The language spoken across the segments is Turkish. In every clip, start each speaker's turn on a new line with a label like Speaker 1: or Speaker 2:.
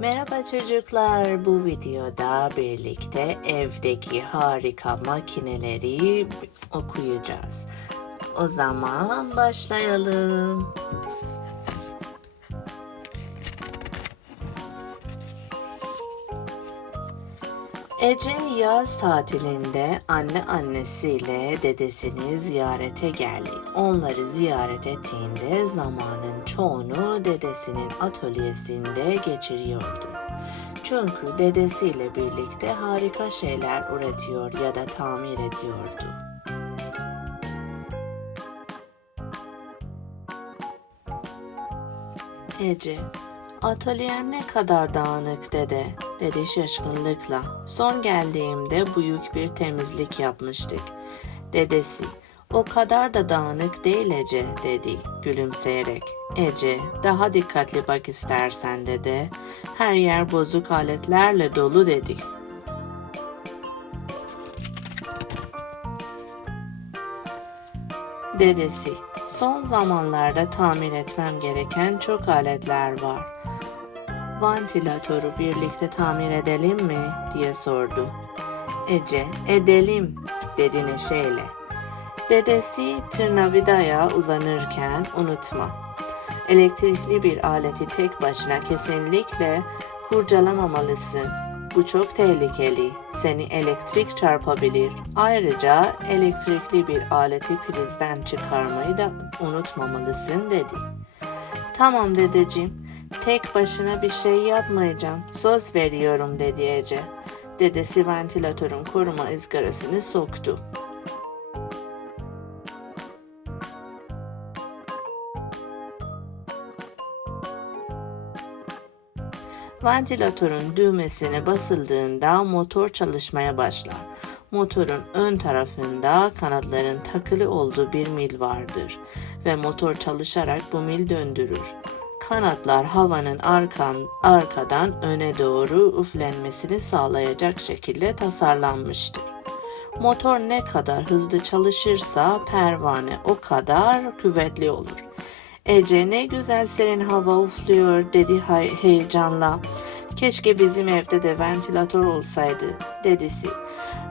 Speaker 1: Merhaba çocuklar. Bu videoda birlikte evdeki harika makineleri okuyacağız. O zaman başlayalım. Ece yaz tatilinde anne annesiyle dedesini ziyarete geldi. Onları ziyaret ettiğinde zamanın çoğunu dedesinin atölyesinde geçiriyordu. Çünkü dedesiyle birlikte harika şeyler üretiyor ya da tamir ediyordu. Ece, atölyen ne kadar dağınık dede, dedi şaşkınlıkla. Son geldiğimde büyük bir temizlik yapmıştık. Dedesi, o kadar da dağınık değil Ece, dedi gülümseyerek. Ece, daha dikkatli bak istersen dede. Her yer bozuk aletlerle dolu dedi. Dedesi, son zamanlarda tamir etmem gereken çok aletler var. Vantilatörü birlikte tamir edelim mi diye sordu. Ece, edelim dedi neşeyle. Dedesi tırnavidaya uzanırken unutma. Elektrikli bir aleti tek başına kesinlikle kurcalamamalısın. Bu çok tehlikeli. Seni elektrik çarpabilir. Ayrıca elektrikli bir aleti prizden çıkarmayı da unutmamalısın dedi. Tamam dedeciğim. Tek başına bir şey yapmayacağım. Söz veriyorum dedi Ece. Dedesi ventilatörün koruma ızgarasını soktu. Ventilatörün düğmesine basıldığında motor çalışmaya başlar. Motorun ön tarafında kanatların takılı olduğu bir mil vardır ve motor çalışarak bu mil döndürür. Kanatlar havanın arkan, arkadan öne doğru üflenmesini sağlayacak şekilde tasarlanmıştır. Motor ne kadar hızlı çalışırsa pervane o kadar kuvvetli olur. Ece ne güzel serin hava üflüyor dedi heyecanla. Keşke bizim evde de ventilatör olsaydı dedisi.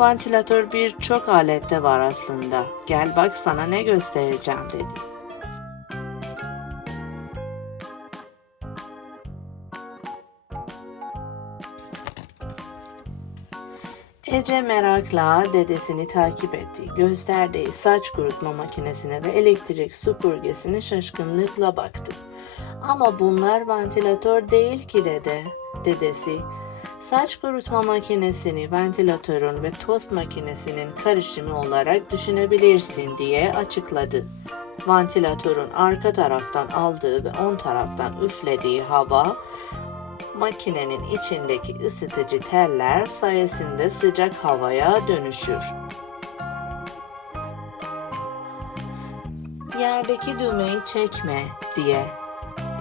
Speaker 1: Ventilatör birçok alette var aslında. Gel bak sana ne göstereceğim dedi. Ece merakla dedesini takip etti. Gösterdiği saç kurutma makinesine ve elektrik süpürgesine şaşkınlıkla baktı. Ama bunlar ventilatör değil ki dede, dedesi. Saç kurutma makinesini ventilatörün ve tost makinesinin karışımı olarak düşünebilirsin diye açıkladı. Ventilatörün arka taraftan aldığı ve ön taraftan üflediği hava makinenin içindeki ısıtıcı teller sayesinde sıcak havaya dönüşür. Yerdeki düğmeyi çekme diye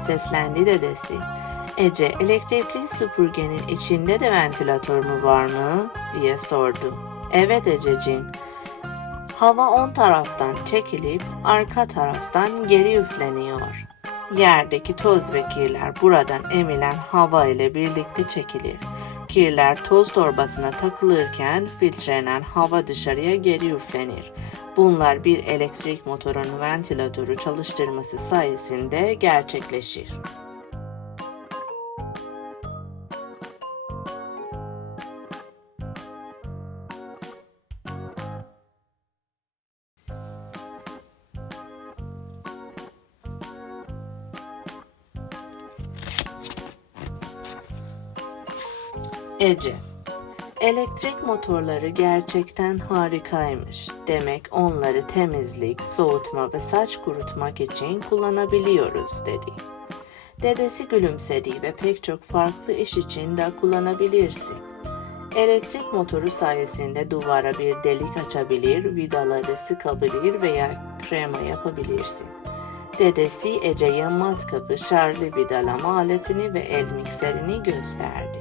Speaker 1: seslendi dedesi. Ece elektrikli süpürgenin içinde de ventilatör mü var mı diye sordu. Evet Ececiğim. Hava on taraftan çekilip arka taraftan geri üfleniyor. Yerdeki toz ve kirler buradan emilen hava ile birlikte çekilir. Kirler toz torbasına takılırken filtrelenen hava dışarıya geri üflenir. Bunlar bir elektrik motorunun ventilatörü çalıştırması sayesinde gerçekleşir. Ece Elektrik motorları gerçekten harikaymış. Demek onları temizlik, soğutma ve saç kurutmak için kullanabiliyoruz dedi. Dedesi gülümsedi ve pek çok farklı iş için de kullanabilirsin. Elektrik motoru sayesinde duvara bir delik açabilir, vidaları sıkabilir veya krema yapabilirsin. Dedesi Ece'ye matkapı, şarjlı vidalama aletini ve el mikserini gösterdi.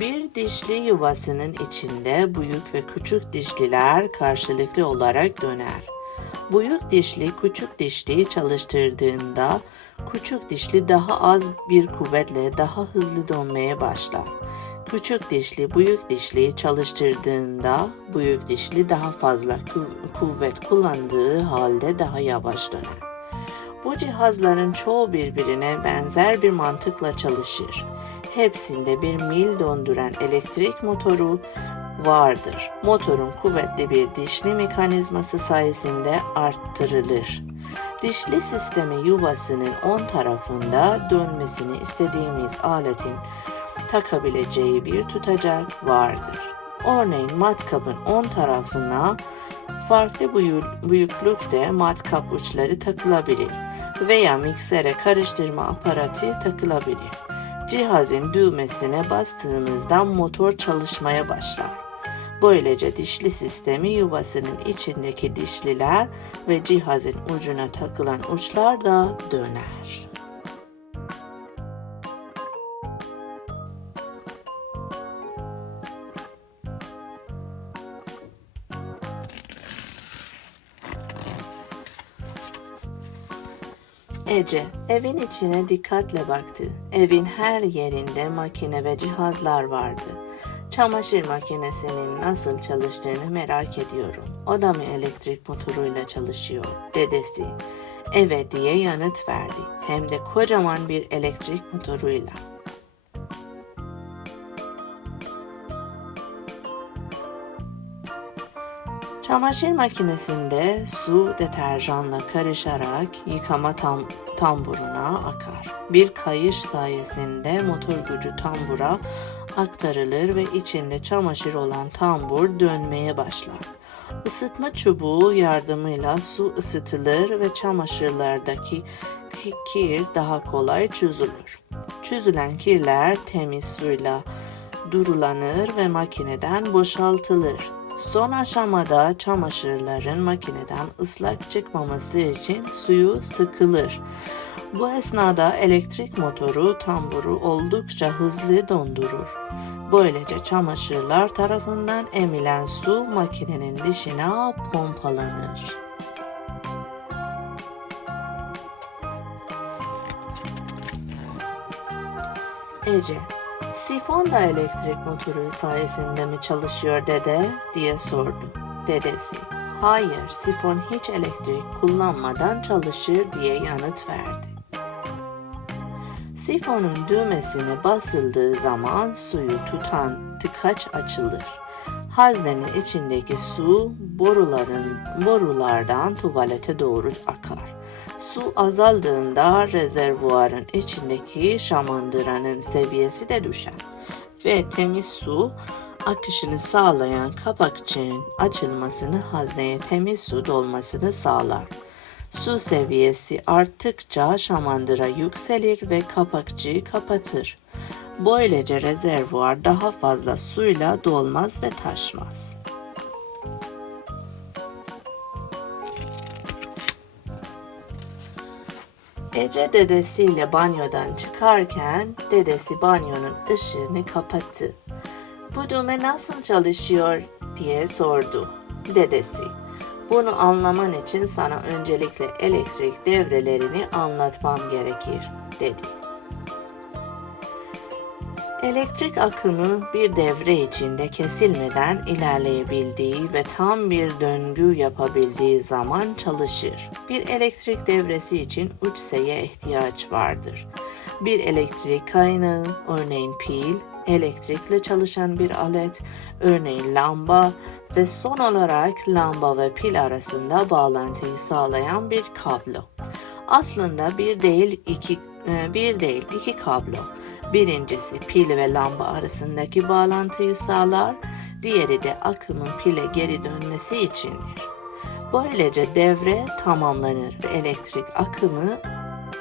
Speaker 1: Bir dişli yuvasının içinde büyük ve küçük dişliler karşılıklı olarak döner. Büyük dişli küçük dişliyi çalıştırdığında Küçük dişli daha az bir kuvvetle daha hızlı dönmeye başlar. Küçük dişli büyük dişliyi çalıştırdığında büyük dişli daha fazla kuv- kuvvet kullandığı halde daha yavaş döner. Bu cihazların çoğu birbirine benzer bir mantıkla çalışır. Hepsinde bir mil döndüren elektrik motoru vardır. Motorun kuvvetli bir dişli mekanizması sayesinde arttırılır. Dişli sistemi yuvasının on tarafında dönmesini istediğimiz aletin takabileceği bir tutacak vardır. Örneğin matkapın on tarafına farklı büyü- büyüklükte matkap uçları takılabilir veya miksere karıştırma aparatı takılabilir. Cihazın düğmesine bastığımızda motor çalışmaya başlar. Böylece dişli sistemi yuvasının içindeki dişliler ve cihazın ucuna takılan uçlar da döner. Ece evin içine dikkatle baktı. Evin her yerinde makine ve cihazlar vardı. Çamaşır makinesinin nasıl çalıştığını merak ediyorum. O da mı elektrik motoruyla çalışıyor? Dedesi. Evet diye yanıt verdi. Hem de kocaman bir elektrik motoruyla. Çamaşır makinesinde su deterjanla karışarak yıkama tam, tamburuna akar. Bir kayış sayesinde motor gücü tambura aktarılır ve içinde çamaşır olan tambur dönmeye başlar. Isıtma çubuğu yardımıyla su ısıtılır ve çamaşırlardaki ki- kir daha kolay çözülür. Çözülen kirler temiz suyla durulanır ve makineden boşaltılır. Son aşamada çamaşırların makineden ıslak çıkmaması için suyu sıkılır. Bu esnada elektrik motoru tamburu oldukça hızlı dondurur. Böylece çamaşırlar tarafından emilen su makinenin dışına pompalanır. Ece, sifon da elektrik motoru sayesinde mi çalışıyor dede diye sordu. Dedesi, hayır sifon hiç elektrik kullanmadan çalışır diye yanıt verdi. Sifonun düğmesine basıldığı zaman suyu tutan tıkaç açılır. Haznenin içindeki su boruların borulardan tuvalete doğru akar. Su azaldığında rezervuarın içindeki şamandıranın seviyesi de düşer ve temiz su akışını sağlayan kapakçığın açılmasını hazneye temiz su dolmasını sağlar. Su seviyesi arttıkça şamandıra yükselir ve kapakçığı kapatır. Böylece rezervuar daha fazla suyla dolmaz ve taşmaz. Ece dedesiyle banyodan çıkarken dedesi banyonun ışığını kapattı. Bu düğme nasıl çalışıyor diye sordu. Dedesi, bunu anlaman için sana öncelikle elektrik devrelerini anlatmam gerekir dedi. Elektrik akımı bir devre içinde kesilmeden ilerleyebildiği ve tam bir döngü yapabildiği zaman çalışır. Bir elektrik devresi için 3 S'ye ihtiyaç vardır. Bir elektrik kaynağı, örneğin pil, elektrikle çalışan bir alet, örneğin lamba ve son olarak lamba ve pil arasında bağlantıyı sağlayan bir kablo. Aslında bir değil iki e, bir değil iki kablo. Birincisi pil ve lamba arasındaki bağlantıyı sağlar, diğeri de akımın pile geri dönmesi içindir. Böylece devre tamamlanır ve elektrik akımı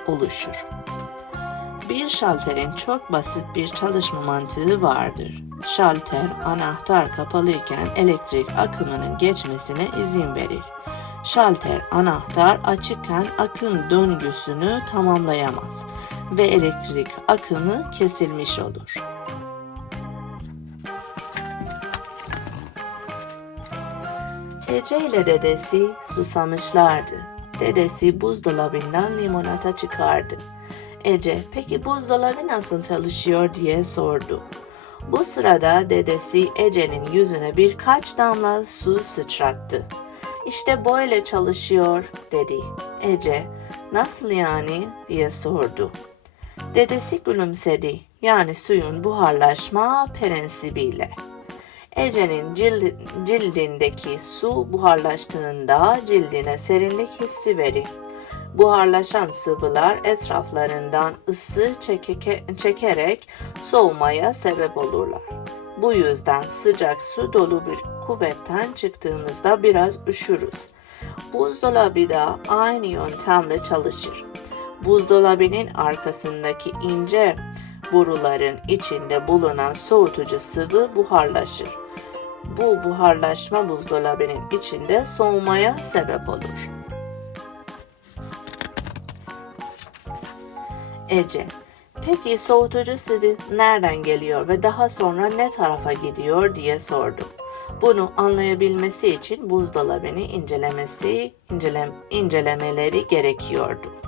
Speaker 1: oluşur. Bir şalterin çok basit bir çalışma mantığı vardır. Şalter anahtar kapalıyken elektrik akımının geçmesine izin verir. Şalter anahtar açıkken akım döngüsünü tamamlayamaz ve elektrik akımı kesilmiş olur. Ece ile dedesi susamışlardı. dedesi buzdolabından limonata çıkardı. Ece, peki buzdolabı nasıl çalışıyor diye sordu. Bu sırada dedesi Ece'nin yüzüne birkaç damla su sıçrattı. İşte böyle çalışıyor dedi. Ece, nasıl yani diye sordu. Dedesi gülümsedi. Yani suyun buharlaşma prensibiyle. Ece'nin cild, cildindeki su buharlaştığında cildine serinlik hissi verir. Buharlaşan sıvılar etraflarından ısı çekeke, çekerek soğumaya sebep olurlar. Bu yüzden sıcak su dolu bir kuvvetten çıktığımızda biraz üşürüz. Buzdolabı da aynı yöntemle çalışır. Buzdolabının arkasındaki ince boruların içinde bulunan soğutucu sıvı buharlaşır. Bu buharlaşma buzdolabının içinde soğumaya sebep olur. Ece Peki soğutucu sıvı nereden geliyor ve daha sonra ne tarafa gidiyor diye sordu. Bunu anlayabilmesi için buzdolabını incelemesi, incelem, incelemeleri gerekiyordu.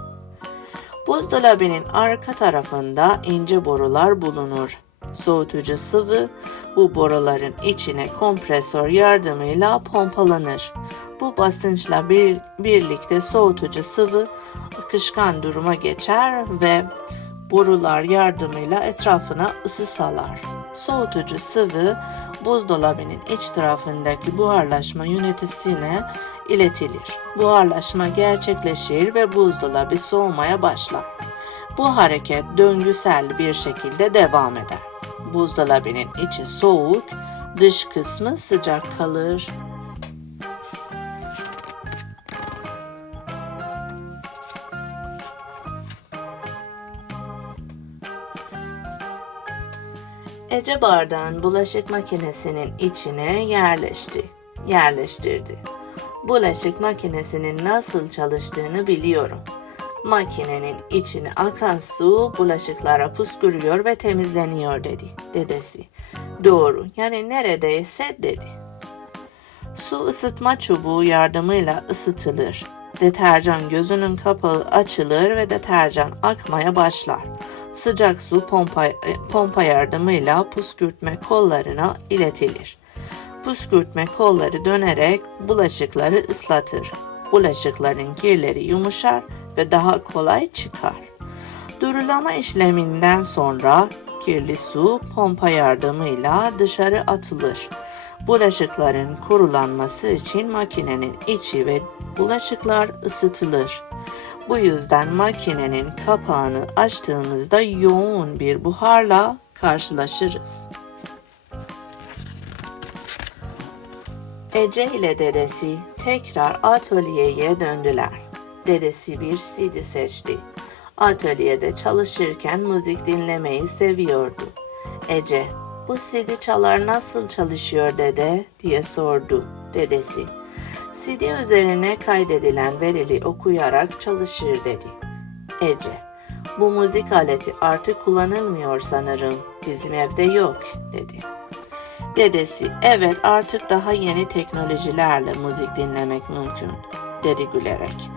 Speaker 1: Buzdolabının arka tarafında ince borular bulunur. Soğutucu sıvı bu boruların içine kompresör yardımıyla pompalanır. Bu basınçla bir, birlikte soğutucu sıvı akışkan duruma geçer ve borular yardımıyla etrafına ısı salar. Soğutucu sıvı buzdolabının iç tarafındaki buharlaşma yöneticisine iletilir. Buharlaşma gerçekleşir ve buzdolabı soğumaya başlar. Bu hareket döngüsel bir şekilde devam eder. Buzdolabının içi soğuk, dış kısmı sıcak kalır. Ece bardağın bulaşık makinesinin içine yerleşti, yerleştirdi. Bulaşık makinesinin nasıl çalıştığını biliyorum. Makinenin içine akan su bulaşıklara püskürüyor ve temizleniyor dedi dedesi. Doğru yani neredeyse dedi. Su ısıtma çubuğu yardımıyla ısıtılır. Deterjan gözünün kapağı açılır ve deterjan akmaya başlar. Sıcak su pompa, pompa yardımıyla püskürtme kollarına iletilir. Püskürtme kolları dönerek bulaşıkları ıslatır. Bulaşıkların kirleri yumuşar ve daha kolay çıkar. Durulama işleminden sonra kirli su pompa yardımıyla dışarı atılır. Bulaşıkların kurulanması için makinenin içi ve bulaşıklar ısıtılır. Bu yüzden makinenin kapağını açtığımızda yoğun bir buharla karşılaşırız. Ece ile dedesi tekrar atölyeye döndüler. Dedesi bir CD seçti. Atölyede çalışırken müzik dinlemeyi seviyordu. Ece, bu CD çalar nasıl çalışıyor dede diye sordu dedesi. CD üzerine kaydedilen verili okuyarak çalışır dedi. Ece, bu müzik aleti artık kullanılmıyor sanırım. Bizim evde yok dedi. Dedesi, evet artık daha yeni teknolojilerle müzik dinlemek mümkün, dedi gülerek.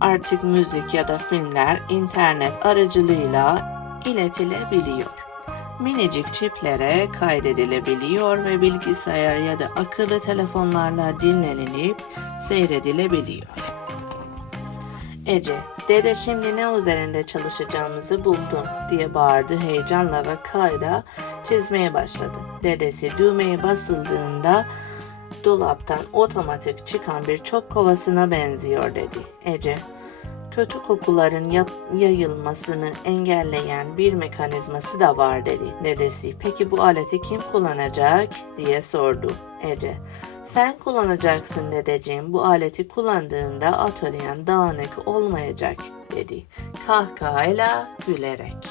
Speaker 1: Artık müzik ya da filmler internet aracılığıyla iletilebiliyor. Minicik çiplere kaydedilebiliyor ve bilgisayar ya da akıllı telefonlarla dinlenilip seyredilebiliyor. Ece, dede şimdi ne üzerinde çalışacağımızı buldum diye bağırdı heyecanla ve kayda çizmeye başladı. Dedesi düğmeye basıldığında dolaptan otomatik çıkan bir çöp kovasına benziyor dedi. Ece, kötü kokuların yayılmasını engelleyen bir mekanizması da var dedi dedesi. Peki bu aleti kim kullanacak diye sordu Ece. Sen kullanacaksın dedeciğim. Bu aleti kullandığında atölyen dağınık olmayacak dedi. Kahkahayla gülerek.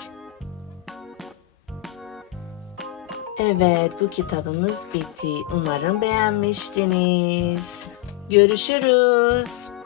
Speaker 1: Evet bu kitabımız bitti. Umarım beğenmiştiniz. Görüşürüz.